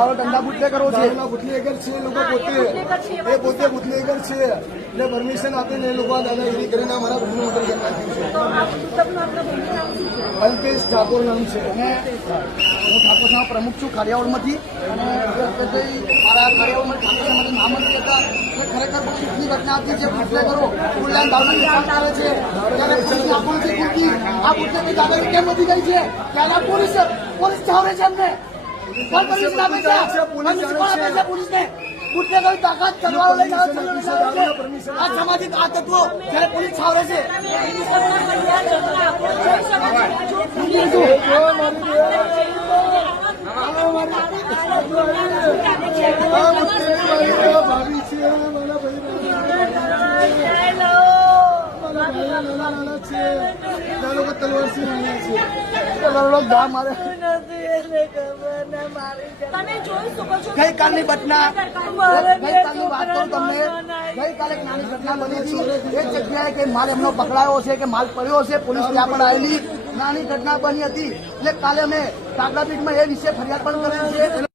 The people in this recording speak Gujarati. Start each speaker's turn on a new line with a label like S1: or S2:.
S1: આવા ધંધા બુટલેગરો છે.
S2: દારૂના બુટલેગર છે એ લોકો પોતે એ પોતે બુટલેગર છે. એટલે પરમિશન આપીને એ લોકો દાદાગીરી કરીને અમારા મર્ડર કરી નાખ્યું છે.
S3: નામ
S2: અલ્પેશ ઠાકોર નામ છે.
S1: અને હું ઠાકોર સાહેબ પ્રમુખ છું ખાડિયાવાડમાંથી અને મારા ખાડિયાવાડમાં ઠાકોર સમાજના મહામંત્રી હતા એટલે ખરેખર બહુ દુઃખની ઘટના હતી જે બુટલેગરો ખુલ્લા દારૂ વેચાણ આવે છે. ત્યારે પોલીસની આંખો નથી આ બુટલેગરની દાદાગીરી કેમ વધી ગઈ છે? ત્યારે પોલીસ પોલીસ ચાવરે છે એમને. કોણ બુટલેગરોની તાકાત તલવારો લઈને આવે છે, લઈને આવે છે. આ સામાજિક આ તત્વો જ્યારે પોલીસ છાવરે છે.
S2: મારી ભાભી છે મારા ભાઈ નાના નાના છે આ લોકો તલવારથી માર્યા છે
S1: ગઈકાલની ઘટના ગઈકાલની વાત કરું તમને
S3: નાના
S1: ગઈકાલે એક નાની ઘટના બની હતી. એક જગ્યાએ કે માલ એમનો પકડાયો છે કે માલ પડ્યો છે પોલીસ ત્યાં પણ આવેલી. નાની ઘટના બની હતી. એટલે કાલે અમે કાગડા પીઠમાં એ વિશે ફરિયાદ પણ કરી છે.